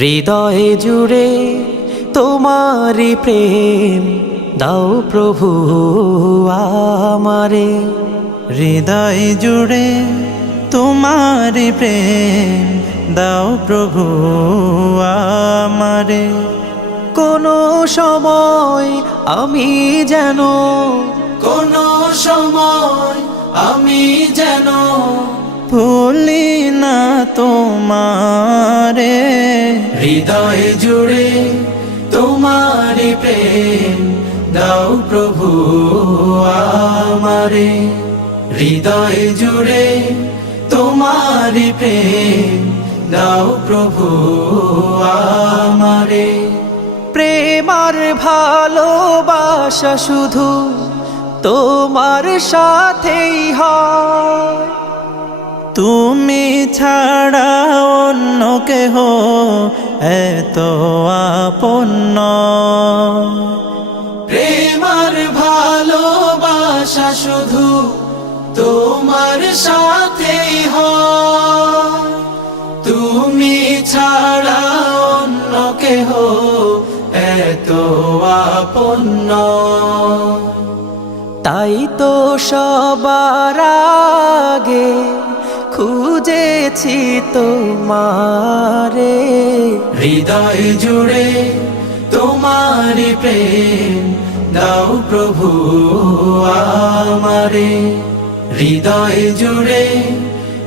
হৃদয়ে জুড়ে তোমারি প্রেম দাও প্রভু আমারে। হৃদয় জুড়ে তোমারি প্রেম দাও প্রভু আমারে। কোনো সময় আমি যেন ভুলি না তোমারে। হৃদয় জুড়ে তোমারি প্রেম দাও প্রভু আমারে। হৃদয় জুড়ে তোমারি প্রেম দাও প্রভু আমারে। প্রেম আর ভালোবাসা শুধু তোমার সাথেই হয়, তুমি ছাড়া অন্য কেহ এত আপন নয়। প্রেম আর ভালোবাসা শুধু তোমার সাথেই হয়, তুমি ছাড়া অন্য কেহ এত আপন নয়। তাই তো সবার আগে খুঁজেছি তোমারে। হৃদয় জুড়ে তোমারি প্রেম দাও প্রভু আমারে। হৃদয় জুড়ে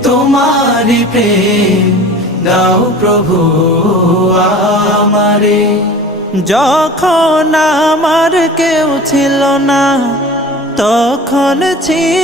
তোমারি প্রেম দাও প্রভু আমারে। যখন আমার কেউ ছিল না তখন ছিল